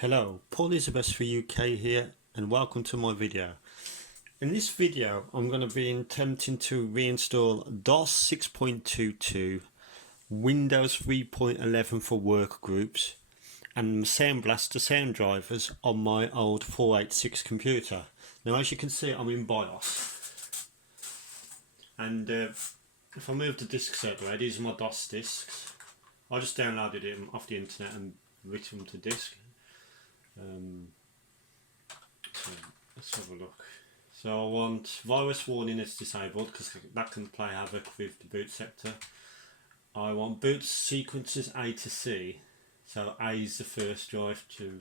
Hello, Paul is the best for UK here and welcome to my video. In this video I'm going to be attempting to reinstall DOS 6.22, Windows 3.11 for Workgroups and Soundblaster sound drivers on my old 486 computer. Now as you can see I'm in BIOS and if I move the discs out of the way, these are my DOS discs. I just downloaded them off the internet and written them to disk. So let's have a look. So I want virus warning is disabled because that can play havoc with the boot sector. I want boot sequences A to C. So A is the first drive to...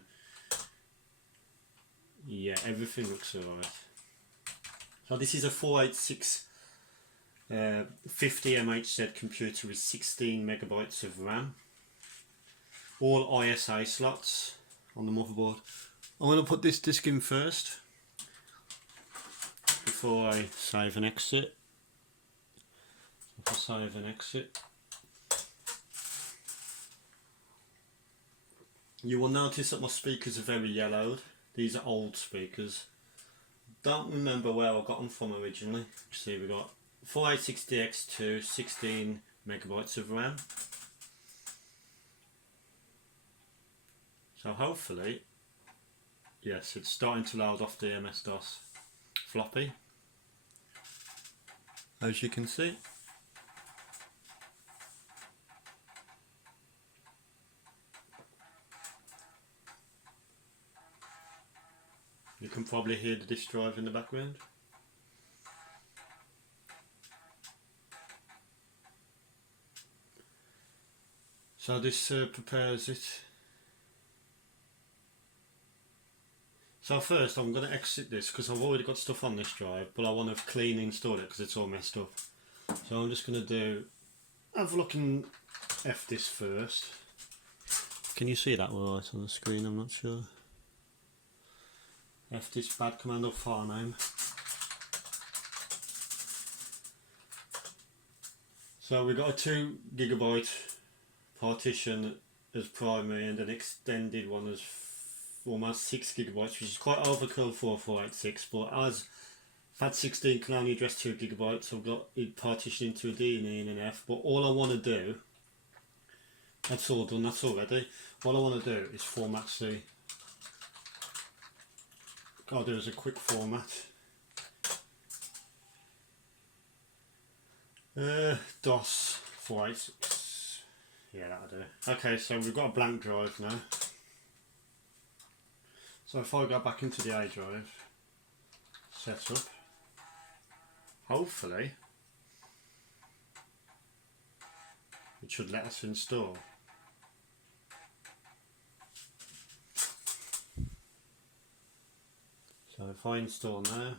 Yeah, everything looks alright. So this is a 486 50 MHz computer with 16 megabytes of RAM. All ISA slots on the motherboard. I'm going to put this disc in first before I save and exit. If I save and exit, you will notice that my speakers are very yellowed. These are old speakers. Don't remember where I got them from originally. See, we got 486 DX2, 16 megabytes of RAM. So hopefully, yes, it's starting to load off the MS-DOS floppy, as you can see. You can probably hear the disk drive in the background. So this prepares it. So first I'm going to exit this because I've already got stuff on this drive, but I want to clean install it because it's all messed up. So I'm just going to have a look and F this first. Can you see that all right on the screen? I'm not sure. F this bad command or file name. So we've got a 2 GB partition as primary and an extended one as almost 6 GB, which is quite overkill for 486, but as FAT16 can only address 2 GB, I've got it partitioned into a D, an E and an F, but all I want to do, that's all done, that's all ready. All I want to do is format C. I'll do as a quick format. DOS 486, yeah, that'll do. Okay, so we've got a blank drive now. So if I go back into the A drive, set up, hopefully it should let us install. So if I install now,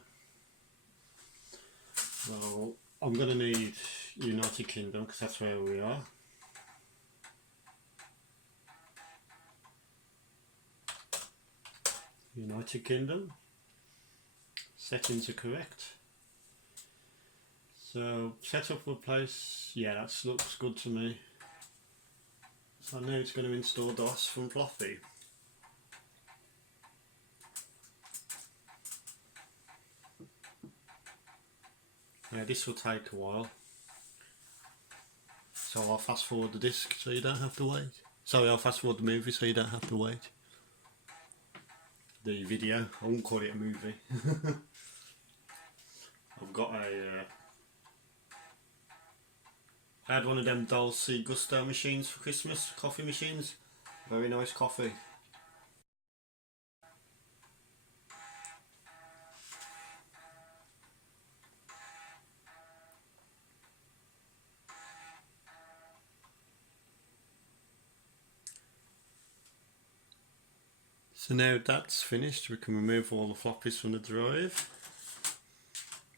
well, I'm going to need United Kingdom because that's where we are. United Kingdom, settings are correct. So setup will place, yeah, that looks good to me. So now it's going to install DOS from floppy. Yeah, this will take a while. So I'll fast forward the disc so you don't have to wait. Sorry, I'll fast forward the movie so you don't have to wait. The video, I won't call it a movie. I've got I had one of them Dolce Gusto machines for Christmas, coffee machines. Very nice coffee. So now that's finished, we can remove all the floppies from the drive.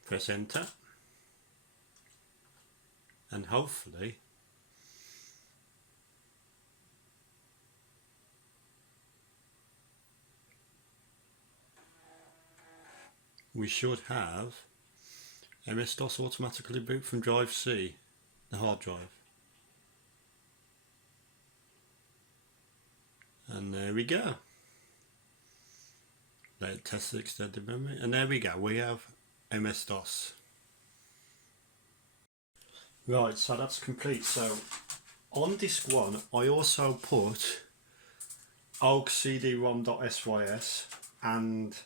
Press enter. And hopefully we should have MS-DOS automatically boot from drive C, the hard drive. And there we go. Let test the extended memory, and there we go, we have MS-DOS. Right, so that's complete. So on disk 1 I also put OG CD-ROM.sys and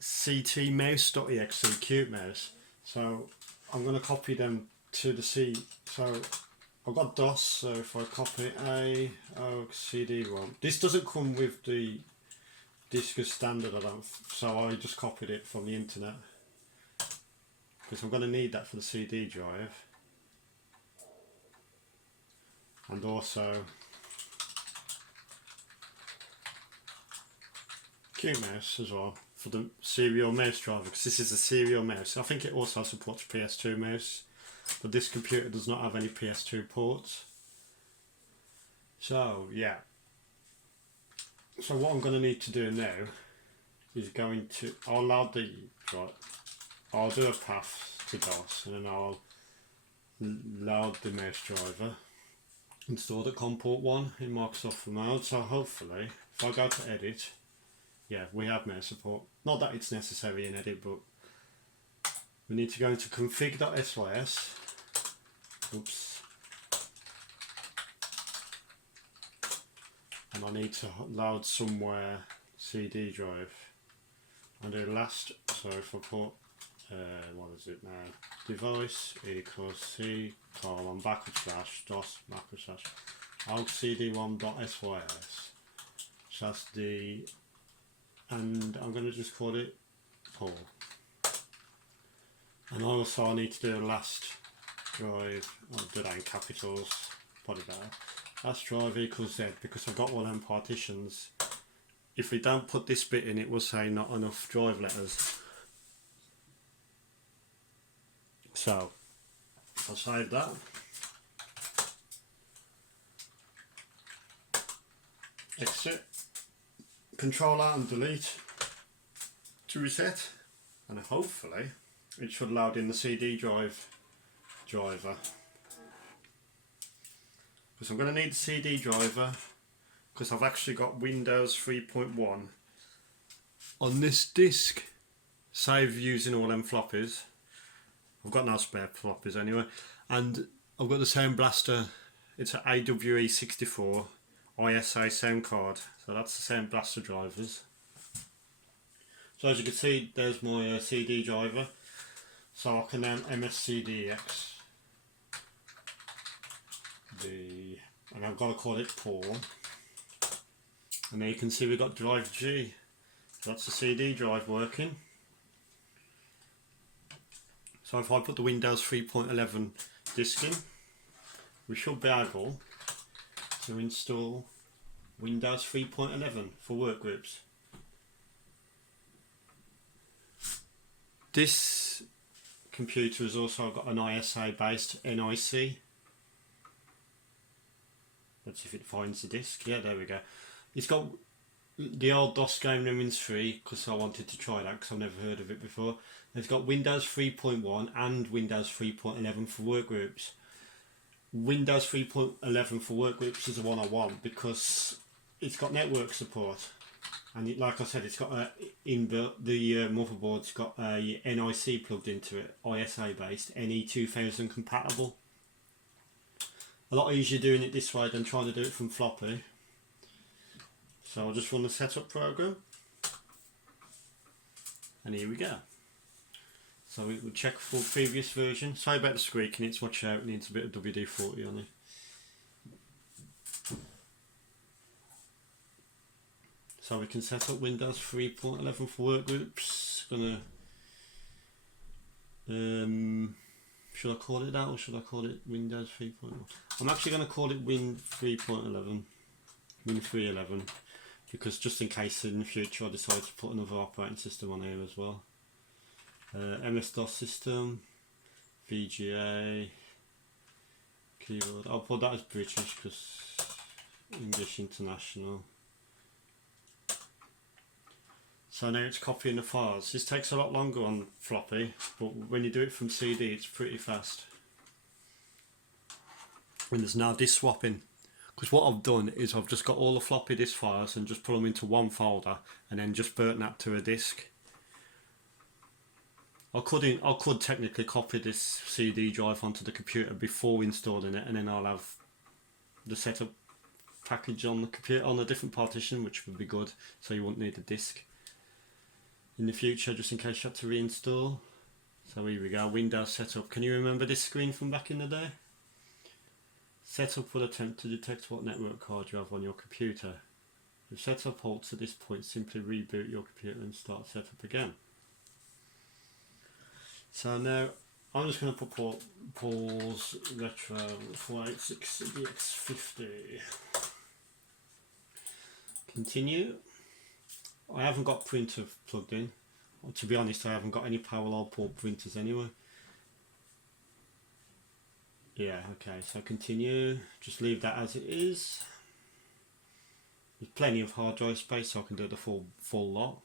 ctmouse.exe cute mouse. So I'm going to copy them to the C. So I've got DOS, so if I copy a OG CD-ROM, this doesn't come with the disk as standard, I don't, so I just copied it from the internet because I'm going to need that for the CD drive, and also cute mouse as well for the serial mouse driver, because this is a serial mouse. I think it also supports PS2 mouse, but this computer does not have any PS2 ports. So yeah, so what I'm going to need to do now is I'll load the drive, I'll do a path to DOS, and then I'll load the mouse driver, install the COM port 1 in Microsoft Remote. So hopefully if I go to edit, yeah, we have mouse support. Not that it's necessary in edit, but we need to go into config.sys. Oops. And I need to load somewhere CD drive. I'll do last, so if I put, what is it now? Device equals C colon / DOS / OG CD-ROM.sys. So that's the, and I'm going to just call it Paul. And also I need to do a last drive, I'll do that in capitals, probably better. Last drive equals Z, because I've got all them partitions. If we don't put this bit in, it will say not enough drive letters. So I'll save that. Exit. Control Alt and delete to reset, and hopefully it should load in the CD drive driver, because I'm going to need the CD driver, because I've actually got Windows 3.1 on this disk, save using all them floppies. I've got no spare floppies anyway, and I've got the Soundblaster, it's an AWE64 ISA sound card, so that's the Soundblaster drivers. So as you can see, there's my CD driver, so I can then MSCDX and I've got to call it Paul, and there you can see we've got drive G, so that's the CD drive working. So if I put the Windows 3.11 disk in, we should be able to install Windows 3.11 for Workgroups. This computer has also got an ISA based NIC. Let's see if it finds the disk. Yeah, there we go. It's got the old DOS game Lemmings 3, because I wanted to try that because I've never heard of it before. It's got Windows 3.1 and Windows 3.11 for Workgroups. Windows 3.11 for Workgroups is the one I want because it's got network support, and like I said, it's got the motherboard's got a NIC plugged into it, ISA based, NE2000 compatible. A lot easier doing it this way than trying to do it from floppy. So I'll just run the setup program, and here we go. So we'll check for previous version. Sorry about the squeaking, it's watch out, it needs a bit of WD-40 on it. So we can set up Windows 3.11 for Workgroups. Should I call it that, or should I call it Windows 3.1? I'm actually going to call it Win 3.11, Win 3.11, because just in case in the future I decide to put another operating system on here as well. MS-DOS system, VGA, keyboard. I'll put that as British because English International. So now it's copying the files. This takes a lot longer on floppy, but when you do it from CD it's pretty fast. And there's now disk swapping, Because what I've done is I've just got all the floppy disk files and just put them into one folder and then just burnt that to a disk. I could technically copy this CD drive onto the computer before installing it, and then I'll have the setup package on the computer on a different partition, which would be good, so you won't need a disk in the future, just in case you have to reinstall. So here we go, Windows setup. Can you remember this screen from back in the day? Setup will attempt to detect what network card you have on your computer. If setup halts at this point, simply reboot your computer and start setup again. So now I'm just going to put Paul's Retro 486 DX50. Continue. I haven't got printer plugged in. Well, to be honest, I haven't got any parallel port printers anyway. Yeah, okay, so continue. Just leave that as it is. There's plenty of hard drive space, so I can do the full lot.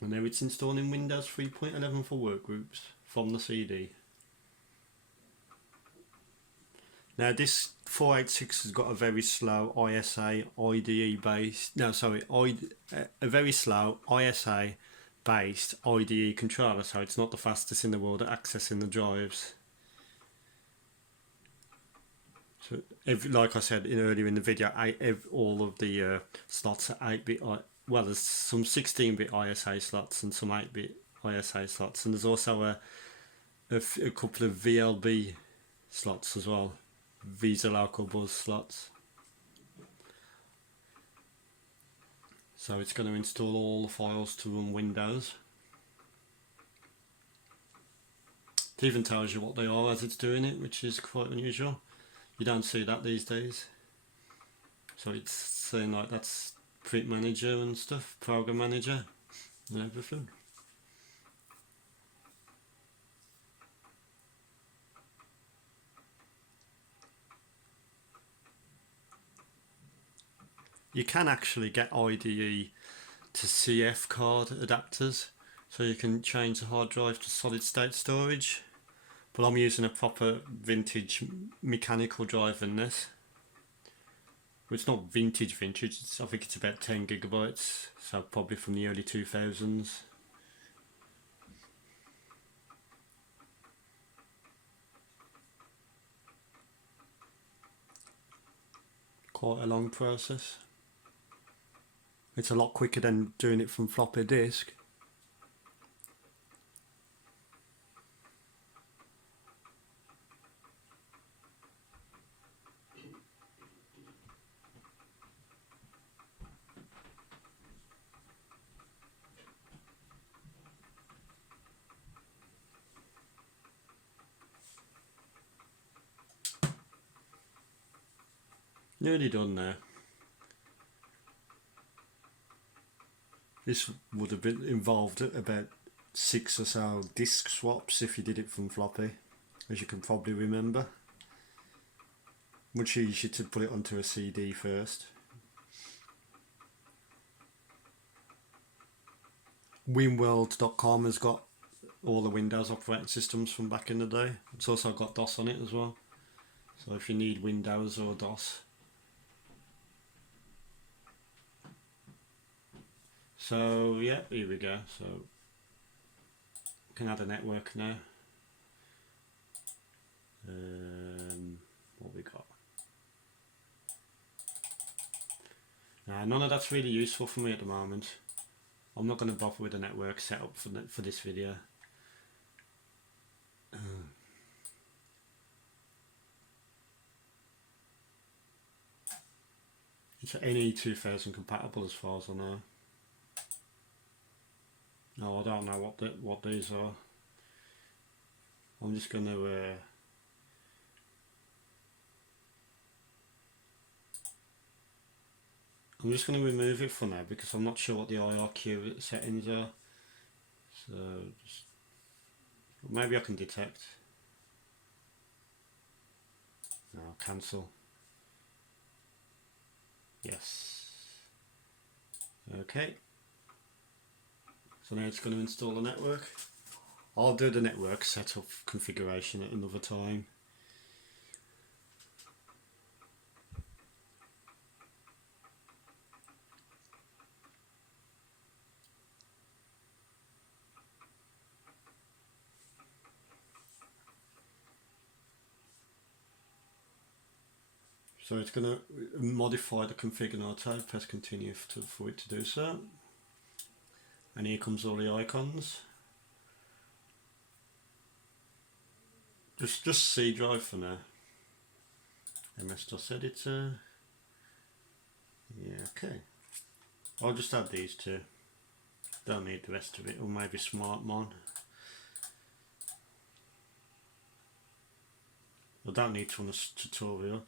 And now it's installing Windows 3.11 for Workgroups from the CD. Now this 486 has got a very slow ISA IDE based, a very slow ISA based IDE controller, so it's not the fastest in the world at accessing the drives. So like I said earlier in the video, all of the slots are 8-bit, well there's some 16-bit ISA slots and some 8-bit ISA slots, and there's also a couple of VLB slots as well, Visa Local Bus slots. So it's going to install all the files to run Windows. It even tells you what they are as it's doing it, which is quite unusual. You don't see that these days. So it's saying like that's Print Manager and stuff, Program Manager and everything. You can actually get IDE to CF card adapters, so you can change the hard drive to solid state storage, but I'm using a proper vintage mechanical drive in this. Well, it's not vintage, I think it's about 10 gigabytes, so probably from the early 2000s. Quite a long process. It's a lot quicker than doing it from floppy disk. Nearly done now. This would have been involved about 6 or so disk swaps if you did it from floppy, as you can probably remember. Much easier to put it onto a CD first. Winworld.com has got all the Windows operating systems from back in the day. It's also got DOS on it as well. So if you need Windows or DOS. So yeah, here we go. So we can add a network now. What we got? Now, none of that's really useful for me at the moment. I'm not going to bother with a network setup for this video. It's NE2000 compatible as far as I know. No, I don't know what these are. I'm just going to remove it for now because I'm not sure what the IRQ settings are. So just, maybe I can detect. No, cancel. Yes. Okay. So now it's going to install the network. I'll do the network setup configuration at another time. So it's going to modify the config and auto, press continue for it to do so. And here comes all the icons. Just C drive for now. MS-DOS editor. Yeah, okay. I'll just add these two. Don't need the rest of it, or maybe SmartMon. I don't need to on this tutorial.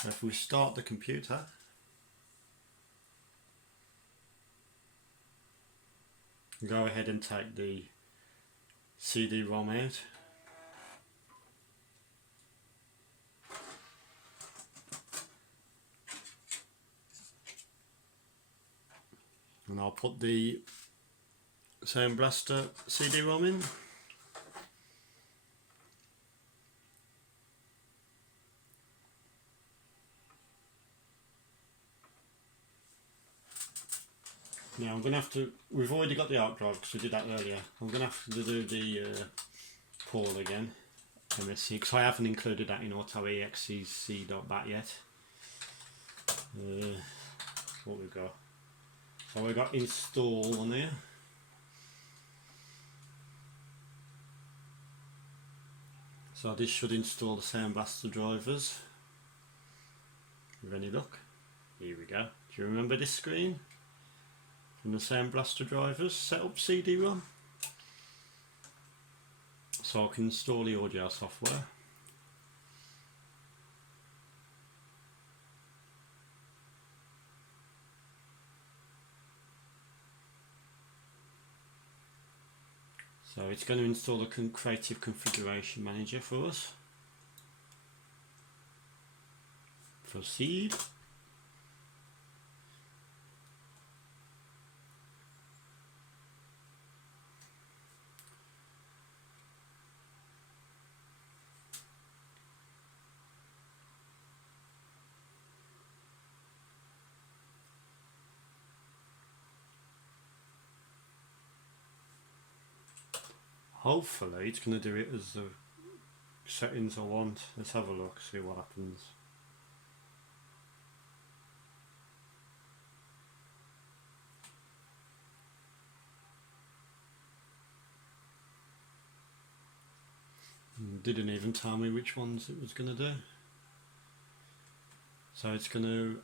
So if we start the computer, go ahead and take the CD-ROM out. And I'll put the Soundblaster CD-ROM in. Now I'm going to have to, we've already got the hard drive because we did that earlier. I'm going to have to do the poll again, MSC, because I haven't included that in auto-exec.bat yet. What we've got. So we've got install on there. So this should install the Soundblaster drivers. With any luck. Here we go. Do you remember this screen? From the Soundblaster drivers, set up CD-ROM. So I can install the audio software. So it's going to install the creative configuration manager for us. Proceed. Hopefully it's going to do it as the settings I want. Let's have a look, see what happens. Didn't even tell me which ones it was going to do. So it's going to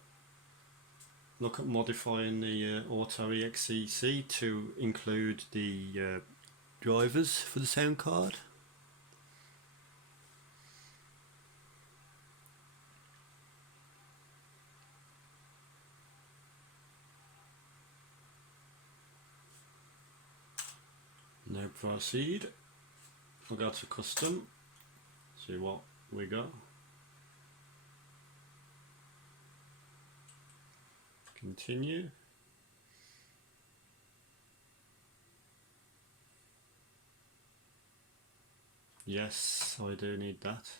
look at modifying the auto-exec to include the drivers for the sound card. Now proceed. We'll go to custom, see what we got. Continue. Yes, I do need that.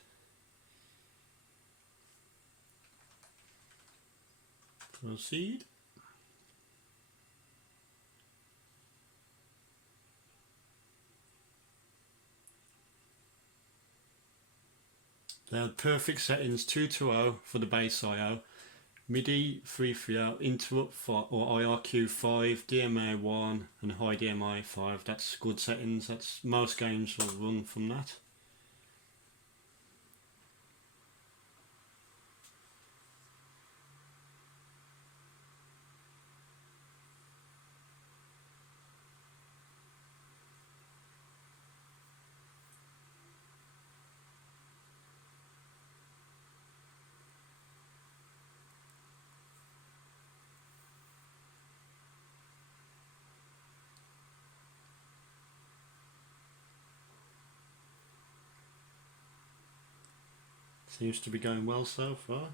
Proceed. Now perfect settings 220 for the bass I/O, MIDI 330, interrupt for or IRQ 5, DMA 1 and high DMI 5. That's good settings. That's most games will run from that. Seems to be going well so far.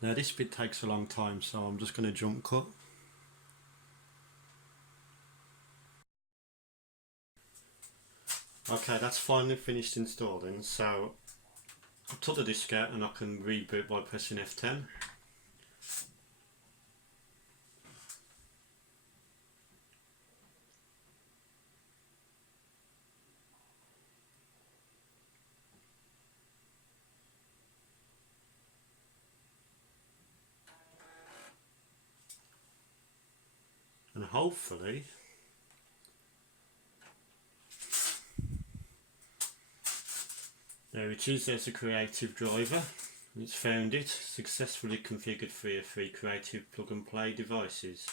Now this bit takes a long time, so I'm just going to jump cut. Okay, that's finally finished installing, so I took the disk out and I can reboot by pressing F10. hopefully there it is. There's a creative driver. It's found it. Successfully configured 3 of 3 creative plug and play devices.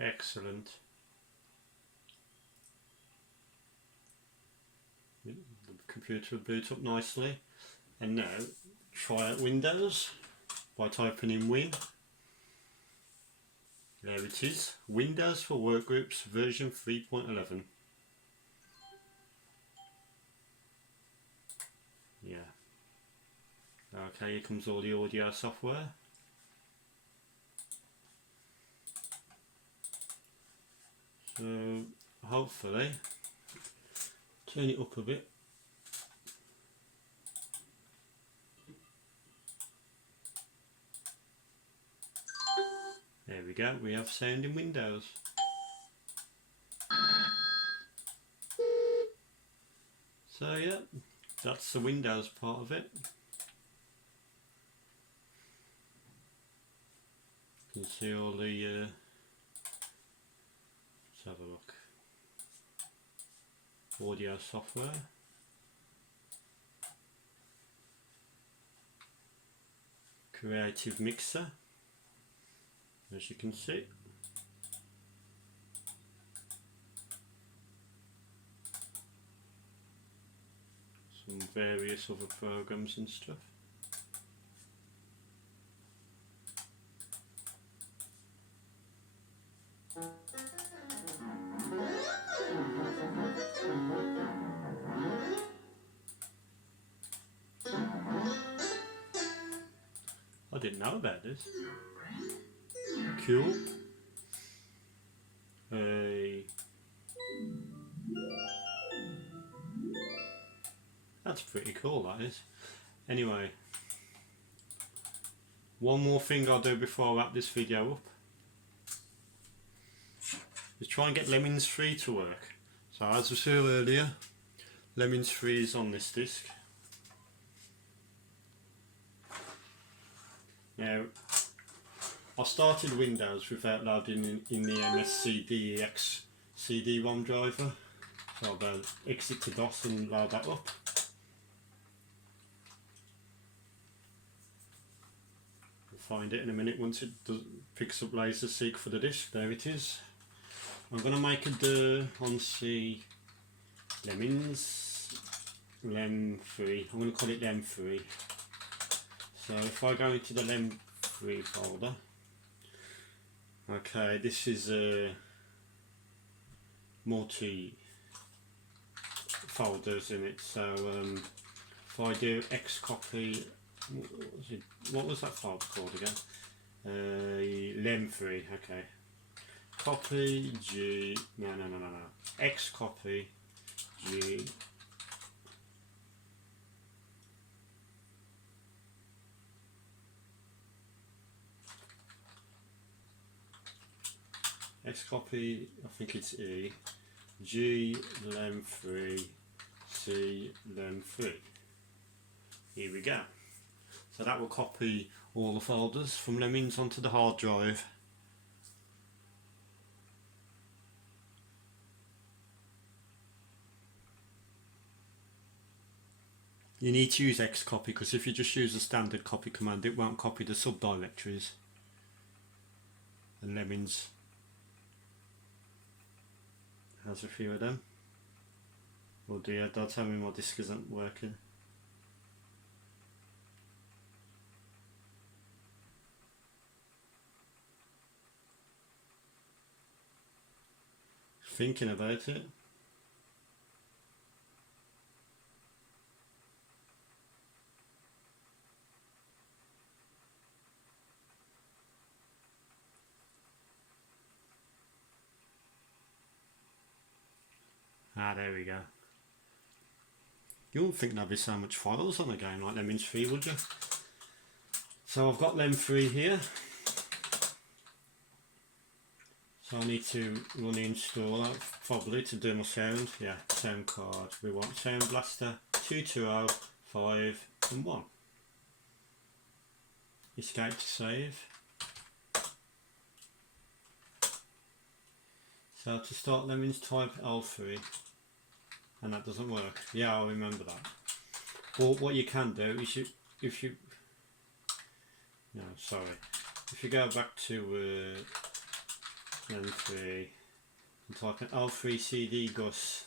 Excellent. The computer will boot up nicely. And now try out Windows by typing in Win. There it is. Windows for Workgroups version 3.11. Yeah. Okay, here comes all the audio software. So hopefully, turn it up a bit. There we go, we have sound in Windows. So yeah, that's the Windows part of it. You can see all the let's have a look. Audio software. Creative mixer, as you can see. Some various other programs and stuff. I didn't know about this. Cool. That's pretty cool, that is. Anyway, one more thing I'll do before I wrap this video up is try and get Lemmings 3 to work. So as I said earlier, Lemmings 3 is on this disc. Now, I started Windows without loading in the MSC DX CD-ROM driver, so I'll exit to DOS and load that up. We'll find it in a minute once it picks up LaserSeek for the disc. There it is. I'm going to make a dir on C Lemmings Lem3. I'm going to call it Lem3. So if I go into the Lem3 folder, okay, this is a multi folders in it. So if I do X copy, what was that file called again? Lem3. Okay. Copy G. No. X copy G. X copy, I think it's E, G Lem3, C Lem3. Here we go. So that will copy all the folders from Lemmings onto the hard drive. You need to use X copy because if you just use the standard copy command, it won't copy the subdirectories. And Lemmings has a few of them. Oh dear, don't tell me my disk isn't working. Thinking about it. Ah, there we go. You wouldn't think there'd be so much files on a game like Lemmings 3, would you? So I've got Lem3 here. So I need to run the installer probably to do my sound. Yeah, sound card. We want Soundblaster 220, 5 and 1. escape to save. So to start Lemmings, type L3, and that doesn't work. Yeah, I remember that. Or what you can do is if you go back to L3 and type an L3 CD Gus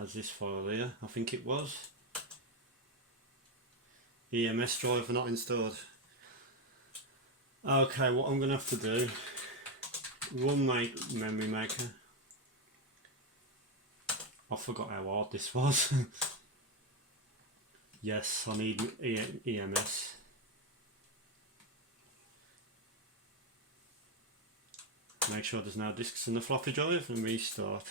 as this file here, I think it was. EMS driver not installed. Okay, what I'm going to have to do, run my memory maker. I forgot how hard this was. Yes, I need EMS. Make sure there's no disks in the floppy drive and restart.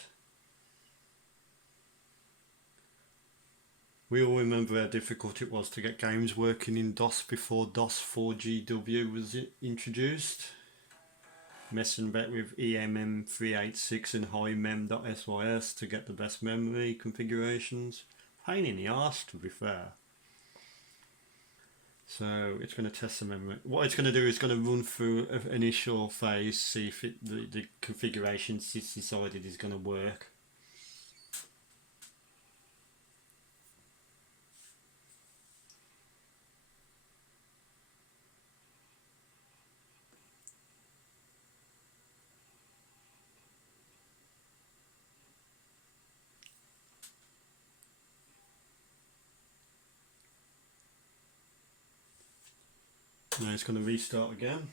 We all remember how difficult it was to get games working in DOS before DOS 4GW was introduced. Messing about with EMM386 and HighMem.sys to get the best memory configurations. Pain in the arse, to be fair. So it's going to test the memory. What it's going to do is going to run through an initial phase, see if the configurations it's decided is going to work. Now it's going to restart again.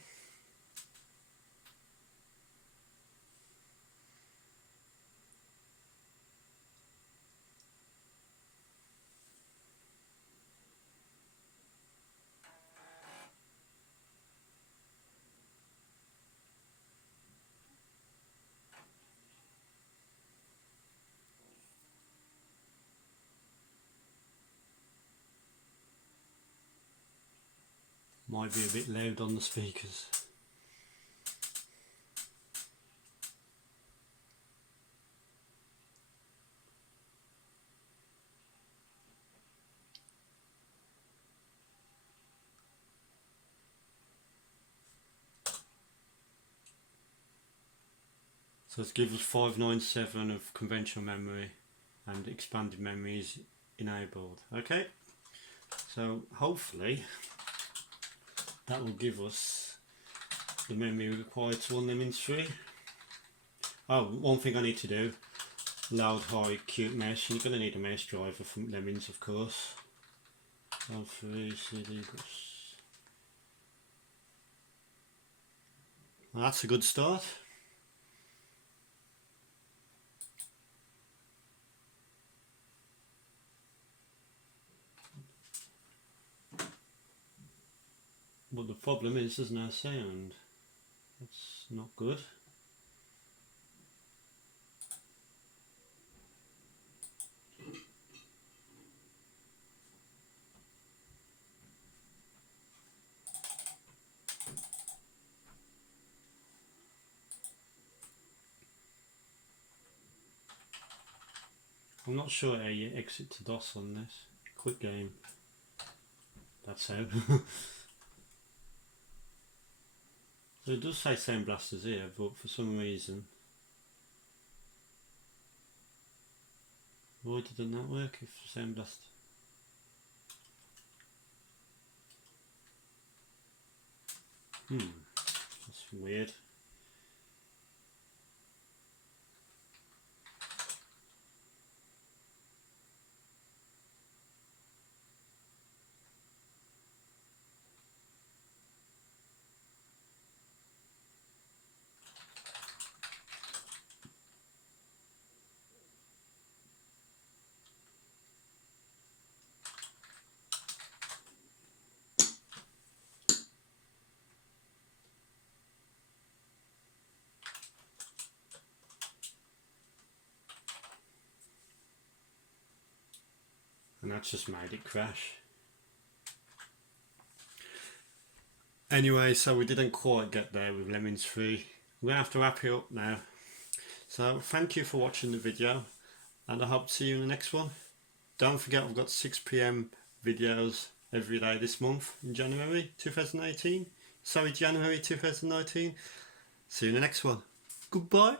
Might be a bit loud on the speakers. So it's given us 597 of conventional memory and expanded memory is enabled. Okay, so hopefully that will give us the memory required to run Lemmings 3. Oh, one thing I need to do, loud, high, cute mouse. You're going to need a mouse driver from Lemmings, of course. L3 CD Gus. Well, that's a good start. But the problem is there's no sound. That's not good. I'm not sure how you exit to DOS on this. Quick game. That's how. So it does say Soundblasters here, but for some reason, why didn't that work if Soundblast? That's weird. And that's just made it crash. Anyway, so we didn't quite get there with Lemmings 3. We're going to have to wrap it up now. So thank you for watching the video, and I hope to see you in the next one. Don't forget I've got 6 PM videos every day this month in January 2018. Sorry, January 2019. See you in the next one. Goodbye.